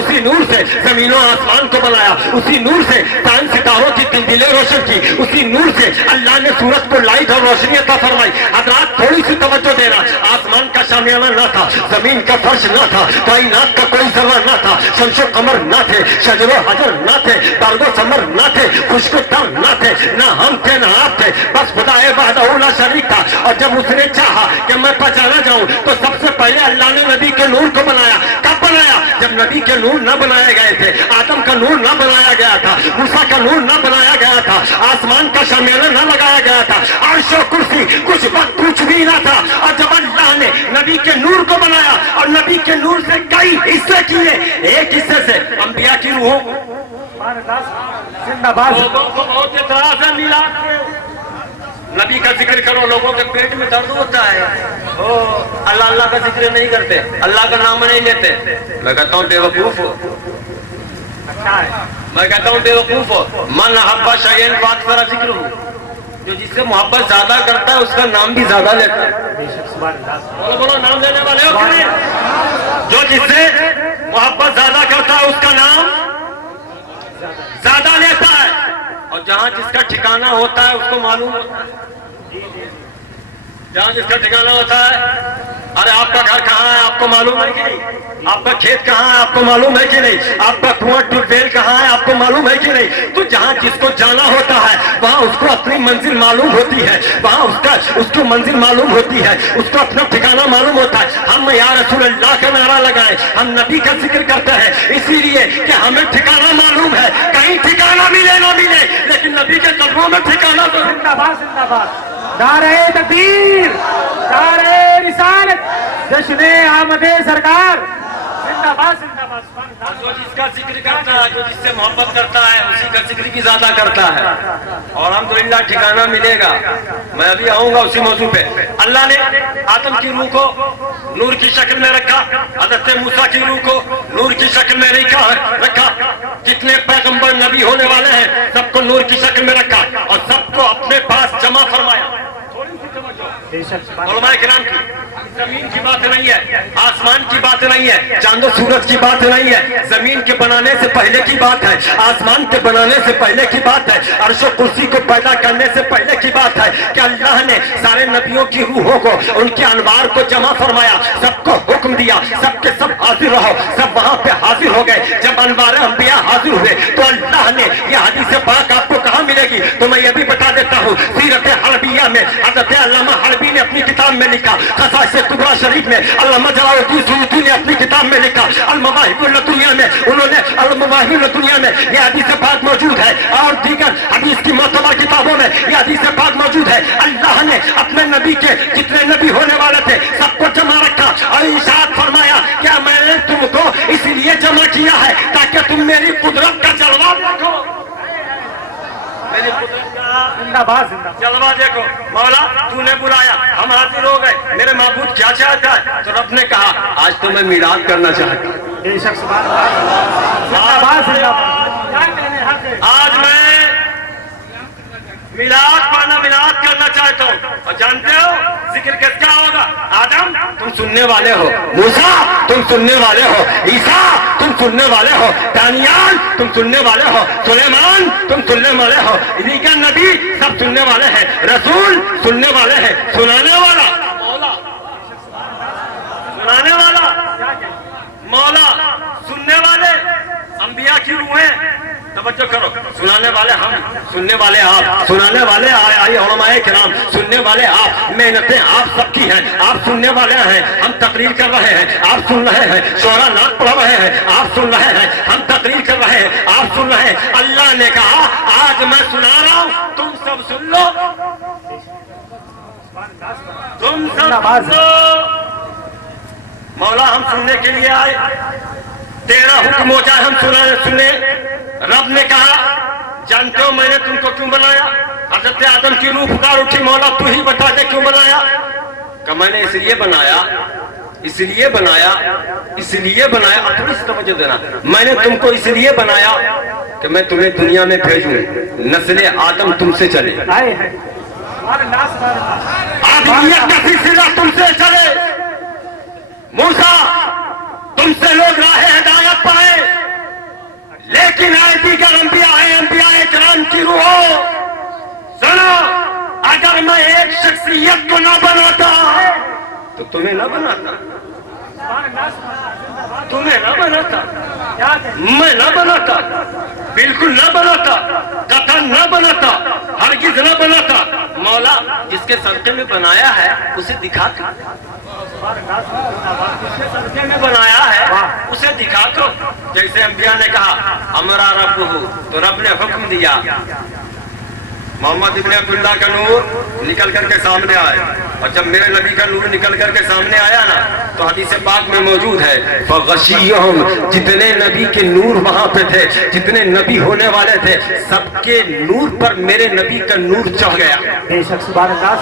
उसी नूर से जमीनों आसमान को बनाया, उसी नूर से चांद सितारों की दिलें रोशन की, उसी नूर से अल्लाह ने सूरज को लाइट और रोशनी अता फरमाई। हजरात थोड़ी सी तवज्जो देना, आसमान का शामियाना ना था, जमीन का फर्श ना था, कायनात का कोई जर्रा ना था, शमशो कमर ना थे, शजरो हजर ना थे, बर्दो समर ना थे, खुशको तर ना थे, ना हम थे ना आप थे, बस खुदाए वहदहू ला शरीक था। और जब उसने चाहा कि मैं पहचाना जाऊं तो सबसे पहले अल्लाह ने नबी के नूर को बनाया। कब बनाया? जब नबी के नूर न बनाए गए थे, आदम का नूर न बनाया गया था, मूसा का नूर न बनाया गया था, आसमान का शामियाना न लगाया गया था, अर्श और कुर्सी कुछ वक्त कुछ भी ना था। और जब अल्लाह ने नबी के नूर को बनाया और नबी के नूर से कई हिस्से किए, एक हिस्से से अंबिया की रूहों लोगों को बहुत इतराज है मिलाद के। नबी का जिक्र करो, लोगों के पेट में दर्द होता है, ओ अल्लाह अल्लाह का जिक्र नहीं करते, अल्लाह का नाम नहीं लेते। मैं कहता हूँ बेवकूफ हो, मैं कहता हूँ बेवकूफ हो। मन अहब्बा शयन बात पर जिक्र हो, जो जिससे मोहब्बत ज्यादा करता है उसका नाम भी ज्यादा लेता है। बोलो बोलो, नाम लेने वाले हो कि नहीं? जो जिससे मोहब्बत ज्यादा करता है उसका नाम ज्यादा लेता है, और जहाँ जिसका ठिकाना होता है उसको मालूम होता है। जहाँ जिसका ठिकाना होता है, अरे आपका घर कहाँ है आपको मालूम है कि नहीं? आपका खेत कहाँ है आपको मालूम है कि नहीं? आपका कुआं ट्यूबवेल कहाँ है आपको मालूम है कि नहीं? तो जहाँ जिसको जाना होता है वहाँ उसको अपनी मंजिल मालूम होती है, वहाँ उसको मंजिल मालूम होती है, उसको अपना ठिकाना मालूम होता है। हम या रसूल अल्लाह का नारा लगाए, हम नबी का जिक्र करते हैं इसीलिए कि हमें ठिकाना मालूम है। कहीं ठिकाना मिले ना मिले, लेकिन नबी के कदमों में ठिकाना तो। जिंदाबाद जिंदाबाद, नारे तकबीर, नारे रिसालत, जश्ने आमदे सरकार, जिंदाबाद जिंदाबाद। जो जिसका जिक्र करता है, जो जिससे मोहब्बत करता है, उसी का जिक्र भी ज्यादा करता है, और अल्हम्दुलिल्लाह ठिकाना मिलेगा। मैं अभी आऊंगा उसी मौजू पे। अल्लाह ने आदम की रूह को नूर की शक्ल में रखा, हज़रत मूसा की रूह को नूर की शक्ल में रखा। जितने पैगंबर नबी होने वाले हैं सबको नूर की शक्ल में रखा और सबको अपने पास जमा फरमाया। उलमाए किराम की जमीन की बात नहीं है, आसमान की बात नहीं है, चांदो सूरज की बात नहीं है, जमीन के बनाने से पहले की बात है, आसमान के बनाने से पहले की बात है, अर्श और कुर्सी को पैदा करने से पहले की बात है कि अल्लाह ने सारे नबियों की रूहों को, उनके अनवार को जमा फरमाया, सबको हुक्म दिया, सबके सब हाजिर रहो। सब वहां पे हाजिर हो गए। जब अनवार अंबिया हाजिर हुए तो अल्लाह ने यह हदीस पाक आपको कहाँ मिलेगी तो मैं ये भी बता देता हूँ। सीरत हलबिया में हज़रत अल्लामा हलबी ने अपनी किताब में लिखा, क़साइस कुबरा शरीफ में अल्लामा जलालुद्दीन सुयूती ने अपनी किताब में लिखा, अल मवाहिबुल दुनिया में उन्होंने अल मवाहिबुल दुनिया में यह हदीस पाक मौजूद है, और दीगर हदीस की मोतबर किताबों में यह हदीस पाक मौजूद है। अल्लाह ने अपने नबी के जितने नबी होने वाले थे सबको जमा रखा और इरशाद फरमाया, क्या मैंने तुमको इसलिए जमा किया है ताकि तुम मेरी कुदरत का जलवा देखो, मेरी कुदरत का जलवा देखो। मौला तूने बुलाया, हम हाजिर हो गए, मेरे महबूब क्या चाहता है? तो रब ने कहा आज तो मैं मीराद करना चाहता हूँ, आज मैं मिलाद पाना मिलाद करना चाहता हूँ। और जानते हो जिक्र किसका होगा? आदम तुम सुनने वाले हो, मूसा तुम सुनने वाले हो, ईसा तुम सुनने वाले हो, दानियाल तुम सुनने वाले हो, सुलेमान तुम सुनने वाले हो, दीगर नबी सब सुनने वाले हैं, रसूल सुनने वाले हैं, सुनाने वाला मौला, सुनाने वाला मौला, सुनने वाले अंबिया की रूहें। तवज्जो करो, सुनाने वाले हम, सुनने वाले आप, सुनाने वाले आई उलमाए किराम, सुनने वाले आप, मेहनतें आप सबकी हैं, आप सुनने वाले हैं, हम तकरीर कर रहे हैं, आप सुन रहे हैं, शोरा नाक पढ़ रहे हैं, आप सुन रहे हैं, हम तकरीर कर रहे हैं, आप सुन रहे हैं। अल्लाह ने कहा आज मैं सुना रहा हूँ, तुम सब सुन लो, तुम सब सुन लो। मौला हम सुनने के लिए आए, तेरा हुक्म हो जाए हम सुने। रब ने कहा जानते हो मैंने तुमको क्यों बनाया? हज़रत आदम की रूह पुकार उठी, मौला तू ही बता दे क्यों बनाया? कि मैंने इसलिए बनाया, इसलिए बनाया, इसलिए बनाया। अब थोड़ी सी तवज्जो देना, मैंने तुमको इसलिए बनाया कि मैं तुम्हें दुनिया में भेजूं, नस्ले आदम तुमसे चले, आदमियत का सिलसिला तुमसे चले, मूसा तुमसे लोग राह हिदायत पाए, तुम्हें न बनाता, तुम्हें न बनाता, मैं न बनाता, बिल्कुल न बनाता, कतन न बनाता, हरगिज न बनाता। मौला जिसके सदके में बनाया है उसे दिखा दो, जिसके सदके में बनाया है उसे दिखा दो। जैसे अंबिया ने कहा अमरा रब हो, तो रब ने हुक्म दिया, मोहम्मद इब्ने अब्दुल्लाह का नूर निकल करके सामने आए, और जब मेरे नबी का नूर निकल करके सामने आया ना, तो हदीस पाक में मौजूद है फगशियहुम, जितने नबी के नूर वहां पे थे, जितने नबी होने वाले थे, सबके नूर पर मेरे नबी का नूर चढ़ गया। बेशक सुभान अल्लाह,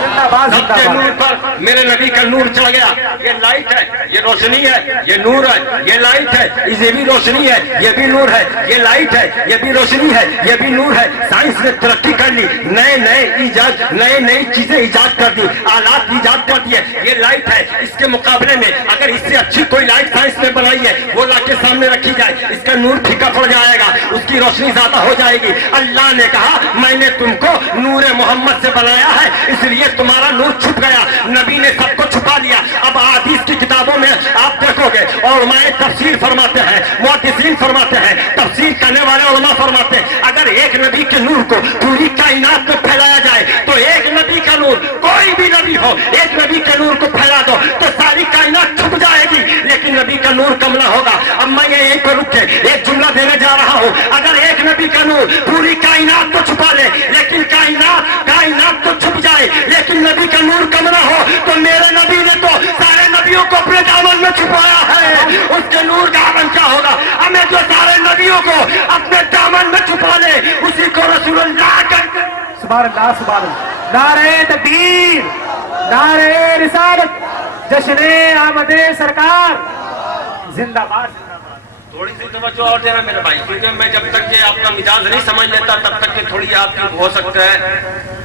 जिंदाबाद सबके जिंदाबाद। नूर पर मेरे नबी का नूर चढ़ गया। ये लाइट है, ये रोशनी है, ये नूर है, ये लाइट है, ये भी रोशनी है, ये भी नूर है, ये लाइट है, ये भी रोशनी है, ये भी नूर है। साइंस ने तरक्की कर ली, नए नए ईजाद, नए नई चीजें ईजाद कर दी, आलात ईजाद कर दिए। ये लाइट है, इसके मुकाबले में अगर इससे अच्छी कोई लाइट साइंस ने बनाई है, वो ला के सामने रखी जाए, इसका नूर फीका पड़ जाएगा, उसकी रोशनी ज्यादा हो जाएगी। अल्लाह ने कहा मैंने तुमको नूर मोहम्मद से बनाया है, इसलिए तुम्हारा नूर छुप गया। नबी ने सबको छुपा लिया। अब हदीस की किताबों में आप देखोगे, और मैं तफसीर फरमाते हैं, मुहद्दिसीन फरमाते हैं, तफसीर करने वाले उलमा फरमाते हैं, अगर एक नबी के नूर को पूरी कायनात में फैलाया जाए, तो एक नबी का नूर, कोई भी नबी हो, एक नबी के नूर को फैला दो तो सारी कायनात छुप जाएगी, लेकिन नबी का नूर कम ना होगा। अब मैं यहीं पर रुक के एक जुमला देने जा रहा हूँ, अगर एक नबी का नूर पूरी कायनात को छुपा ले, लेकिन कायनात तो छुप जाए, लेकिन नबी का नूर कम ना हो, तो मेरे नबी ने तो सारे नबियों को अपने दामन में छुपाया है, उसके नूर का आमन क्या होगा। हमें जो सारे नबियों को अपने दामन में छुपा ले, उसी को रसूलुल्लाह कहते हैं। सुभान अल्लाह सुभान अल्लाह। नारे तकबीर, नारे रिसालत, जश्ने आमदे सरकार, जिंदाबाद जिंदाबाद। थोड़ी सी तवज्जो और देना मेरे भाई, क्योंकि मैं जब तक ये आपका मिजाज नहीं समझ लेता तब तक ये थोड़ी आपकी हो सकता है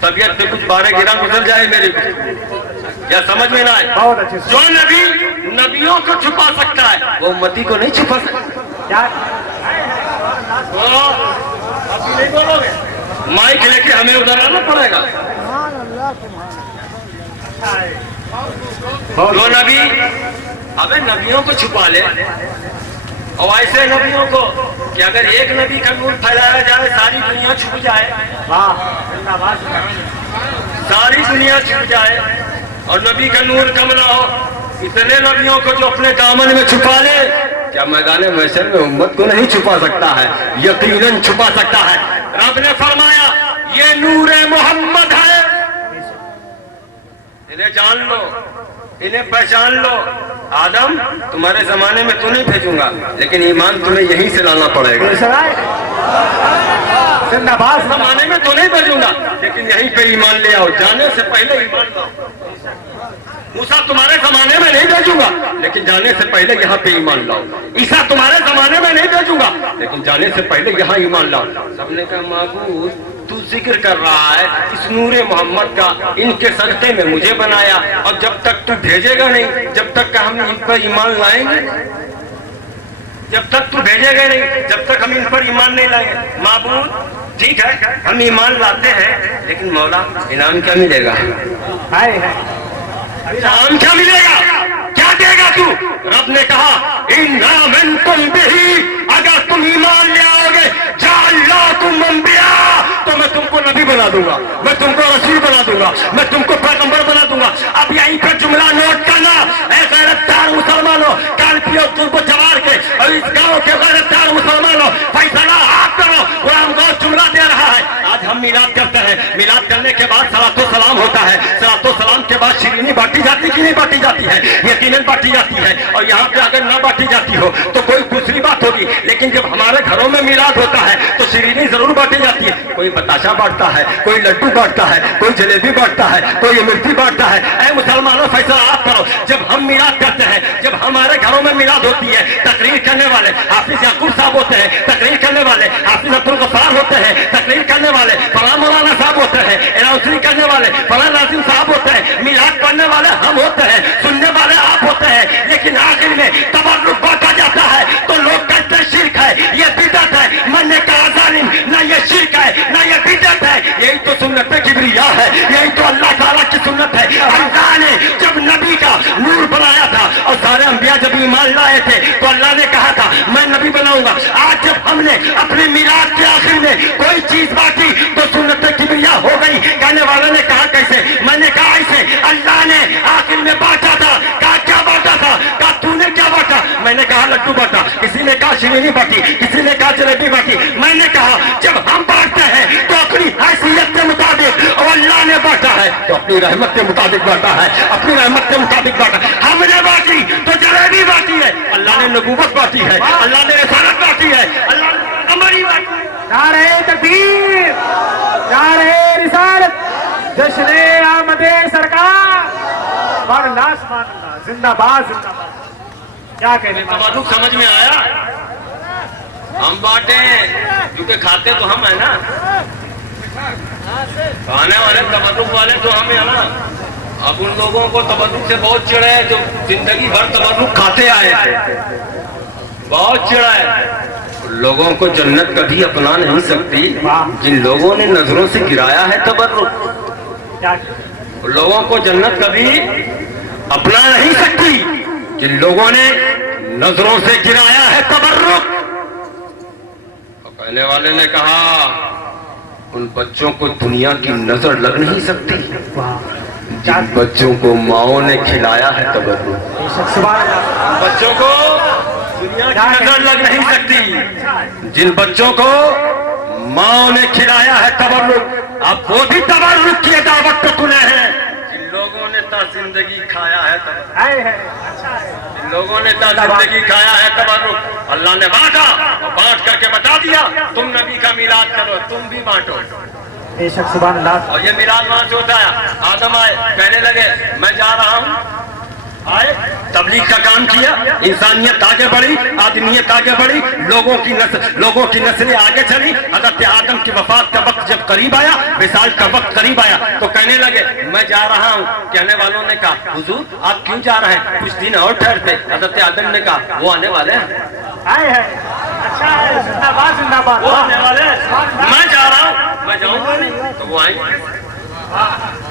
तबीयत पे कुछ बारह गिरा गुजर जाए मेरी, या समझ में ना आए। बहुत अच्छे से। जो नबी नबियों को छुपा सकता है, वो उम्मती को नहीं छुपा सकता। क्या अभी नहीं बोलोगे, माइक लेके हमें उधर आना पड़ेगा। जो नबी अबे नबियों को छुपा ले, और ऐसे नबियों को कि अगर एक नबी का नूर फैलाया जाए सारी दुनिया छुप जाए, वाह जिंदाबाद जिंदाबाद। सारी दुनिया छुप जाए, और नबी का नूर कम ना हो, इतने नबियों को जो अपने दामन में छुपा ले, क्या मैदान महशर में उम्मत को नहीं छुपा सकता है? यकीनन छुपा सकता है। रब ने फरमाया ये नूर मोहम्मद है, इन्हें जान लो, इन्हें पहचान लो। आदम तुम्हारे जमाने में तो नहीं भेजूंगा, लेकिन ईमान तुम्हें यहीं से लाना पड़ेगा। जिंदाबाद जमाने में तो नहीं भेजूंगा, लेकिन यहीं पे ईमान ले आओ, जाने से पहले ईमान लाओ। मूसा तुम्हारे जमाने में नहीं भेजूंगा, लेकिन जाने से पहले यहाँ पे ईमान लाओ। ईसा तुम्हारे जमाने में नहीं भेजूंगा, लेकिन जाने से पहले यहाँ ईमान लाओ। सबने कहा माबूद तू जिक्र कर रहा है इस नूरे मोहम्मद का, इनके सदके में मुझे बनाया, और जब तक तू भेजेगा नहीं, जब तक हम इन पर ईमान लाएंगे, जब तक तू भेजेगा नहीं, जब तक हम इन पर ईमान नहीं लाएंगे। माबूद ठीक है हम ईमान लाते हैं, लेकिन मौला इनाम क्या मिलेगा? इनाम क्या मिलेगा? क्या देगा तू? रब ने कहा इन्नामिन तुम भी, अगर तुम ईमान ले आओगे जाअल्लाकुम अंबिया, तो मैं तुमको नबी बना दूंगा, मैं तुमको रसूल बना दूंगा, मैं तुमको पैगंबर बना दूंगा। अब यहीं पर जुमला नोट करना, ऐ गैरतदार मुसलमानों, काल पियो तुमको जवार के, और इस गाँव के गैरतदार मुसलमानों फैसला आप करो। गुलाम गौस जुमला दे रहा है। आज हम मिलाद करते हैं, मिलाद करने के बाद सलातो सलाम होता है, सलातो सलाम के बाद शिरीनी बांटी जाती कि नहीं बांटी जाती है? यकीनन बांटी जाती है। और यहाँ पे अगर ना बांटी जाती हो तो कोई दूसरी बात होगी, लेकिन जब हमारे घरों में मिलाद होता है तो शिरीनी जरूर बांटी जाती है। कोई बताशा बांटता है, कोई लड्डू बांटता है, कोई जलेबी बांटता है, कोई इमरती बांटता है। ऐ मुसलमानों फैसला आप करो। जब हम मिलाद करते हैं, जब हमारे घरों में मिलाद होती है, तकरीर करने वाले हाफिज याकूब साहब होते हैं, तकरीर करने वाले हाफिज अब्दुल गफ्फार होते हैं, तकरीर करने वाले फलां मौलाना साहब होते हैं, अनाउंसरी करने वाले फलां नाज़िम साहब होते हैं, मिलाद पढ़ने वाले हम होते हैं, सुनने वाले आप होते हैं। लेकिन आखिर में तबर्रुक बांटा जाता है तो लोग कहते हैं शिर्क है, ये बिदअत है। मैंने कहा जालिम, ना ये शिर्क है ना ये बिदअत है, यही तो सुन्नत किबरिया है, यही तो अल्लाह ताला की सुन्नत है। अल्लाह ने जब नबी का ईमान लाए थे तो अल्लाह ने कहा था मैं नबी बनाऊंगा। आज जब हमने अपने मिलाद के आखिर में कोई चीज बांटी तो सुन्नत किबरिया हो गई। कहने वालों ने कहा कैसे? मैंने कहा ऐसे, अल्लाह ने आखिर में बांटा था। कहा क्या बांटा था? कहा तूने क्या बांटा? मैंने कहा लड्डू बांटा। किसी ने कहा शिरीनी बांटी, किसी ने कहा जलेबी बांटी। मैंने कहा जब हम बांटते हैं तो अपनी हैसियत के मुताबिक, और अल्लाह ने बांटा है तो अपनी रहमत के मुताबिक बांटा है, अपनी रहमत के मुताबिक बांटा। हमने बांटी तो जलेबी बांटी है, अल्लाह ने नबूवत बांटी है, अल्लाह ने रिसालत बांटी है, अल्लाह ने अमरी बांटी है। नारे तकबीर, नारे रिसालत, जश्न आमदे सरकार, मरना सुभान जिंदाबाद जिंदाबाद। क्या कहने तबर्रुक समझ में आया? हम बांटे क्योंकि खाते तो हम है ना, खाने वाले तबर्रुक वाले तो हम है ना। अब उन लोगों को तबर्रुक से बहुत चिढ़ है जो जिंदगी भर तबर्रुक खाते आए थे, बहुत चिढ़ है। लोगों को जन्नत कभी अपना नहीं सकती जिन लोगों ने नजरों से गिराया है तबर्रुक। लोगों को जन्नत कभी अपना नहीं सकती जिन लोगों ने नजरों से गिराया है तबर्रुक। कहने वाले ने कहा उन बच्चों को दुनिया की नजर लग नहीं सकती जिन बच्चों को माओ ने खिलाया है तबर्रुक। बच्चों को दुनिया की नजर लग नहीं सकती जिन बच्चों को माओ ने खिलाया है तबर्रुक। अब वो भी तबर्रुक की दावत पे तुले हैं जिन लोगों ने ता जिंदगी खाया है तबर्रुक। लोगों ने ता जिंदगी खाया है तबर्रुक। अल्लाह ने बांटा और बांट करके बता दिया तुम नबी का मिलाद करो, तुम भी बांटो। बेशक सुभान अल्लाह। और ये मिलाद वहां से होता है। आदम आए, कहने लगे मैं जा रहा हूँ, आए तबलीग का काम किया, इंसानियत आगे बढ़ी, आदमियत आगे बढ़ी, लोगों की नस्लें आगे चली। हज़रत आदम की वफात का वक्त जब करीब आया, विसाल का वक्त करीब आया तो कहने लगे मैं जा रहा हूँ। कहने वालों ने कहा हुजूर आप क्यों जा रहे हैं, कुछ दिन और ठहरते। हज़रत आदम ने कहा वो आने वाले हैं, आए हैं। अच्छा है, जिंदाबाद जिंदाबाद। वो आने वाले हैं, मैं जा रहा हूँ, मैं जाऊंगा नहीं तो वो आएंगे।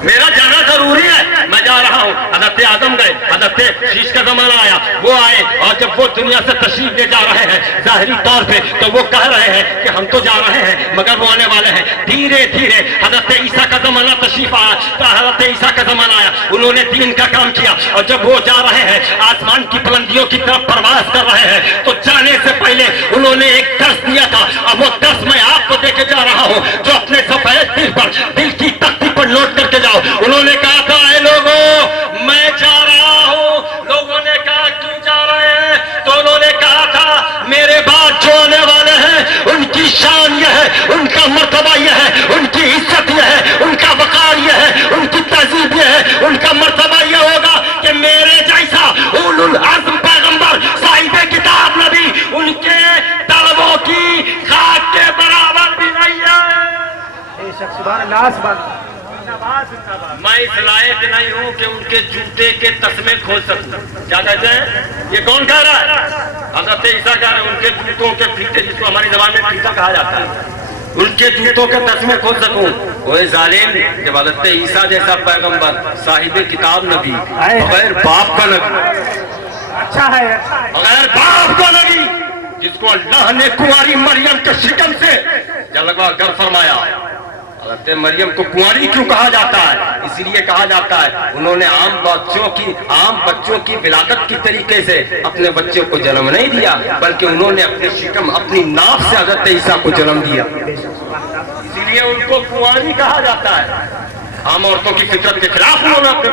मेरा जाना जरूरी है, मैं जा रहा हूँ। हज़रत आदम गए, हज़रत शीश का जमाना आया, वो आए और जब वो दुनिया से तशरीफ ले जा रहे हैं जाहिरी तौर पे तो वो कह रहे हैं कि हम तो जा रहे हैं मगर वो आने वाले हैं। धीरे धीरे हज़रत ईसा का जमाना तशरीफ आया, तो हज़रत ईसा का जमाना आया, उन्होंने दीन का काम किया। और जब वो जा रहे हैं आसमान की बुलंदियों की तरफ परवाज कर रहे हैं तो जाने से पहले उन्होंने एक दर्श दिया था। अब वो दर्श मैं आपको देके जा रहा हूँ जो अपने सफेद दिल पर, दिल की तख्ती पर नोट करके जाओ। उन्होंने कहा था ऐ लोगों मैं जा रहा हूँ। लोगों ने कहा क्यों जा रहे हैं? तो उन्होंने कहा था मेरे बाद जो आने वाले हैं उनकी शान यह है, उनका मर्तबा यह है, उनकी इज्जत यह है, उनका वकार यह है, उनकी तहजीब यह है, उनका मर्तबा यह होगा कि मेरे जैसा उलुल अज़्म पैगंबर साहिब किताब नबी उनके तलबों की खाक के बराबर भी नहीं है। बेशक सुभान अल्लाह सुभान। मैं इस लायक नहीं हूँ कि उनके जूते के तस्मे खोल सकूं। क्या कहते हैं? ये कौन कह रहा है? हज़रत ईसा कह रहे हैं उनके जूतों के फीते, जिसको हमारी ज़बान में फीता कहा जाता है, उनके जूतों के तस्मे खोल सकूं। वो जालिम जब हज़रत ईसा जैसा पैगंबर साहिब किताब नबी बगैर बाप का नबी, अच्छा है, अच्छा है, बगैर बाप का नबी, जिसको अल्लाह ने कुंवारी मरियम के शिकन से जलवा कर फरमाया। हज़रत मरियम को कुंवारी क्यों कहा जाता है? इसलिए कहा जाता है उन्होंने आम बच्चों की विलादत की तरीके से अपने बच्चों को जन्म नहीं दिया, बल्कि उन्होंने अपने शिकम, अपनी नाफ से हज़रत ईसा को जन्म दिया, इसीलिए उनको कुंवारी कहा जाता है। आम औरतों की फितरत के खिलाफ उन्होंने अपने